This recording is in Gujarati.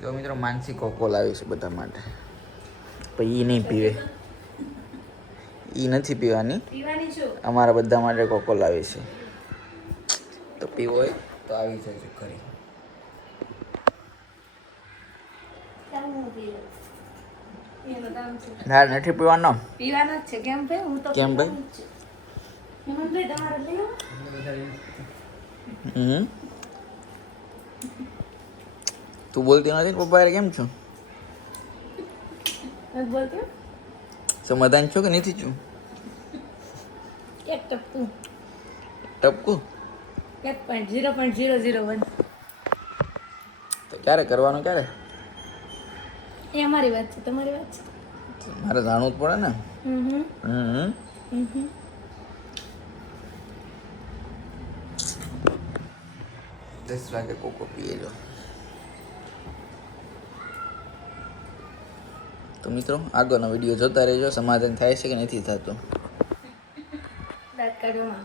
જો મિત્રો માનસી કોકો લાવી છે બધા માટે, પણ એ નહીં પીવે, એ નથી પીવાની. અમારા બધા માટે કોકો લાવી છે, તો પીવો હોય તો આવી જજો ઘરે. ના નથી પીવાનો. પીવાનો જ છે. કેમ ભાઈ? હું તો કેમ ભાઈ? હેમંતભાઈ તમારે લઈ હમ તું બોલતી નથી ને પપ્પા કેમ છો? નથી બોલતી. સમાધાન છો કે નથી છું? એક ટપકું. ટપકું 1.0.001. તો ક્યારે કરવાનું, ક્યારે? એ અમારી વાત છે, તમારી વાત છે. મારે જાણવું જ પડે ને. હમ 10 વાગે કોકો પીએ જો. તો મિત્રો આગળનો વિડીયો જોતા રહેજો, સમાધાન થાય છે કે નથી થતું. દાંત કાઢવામાં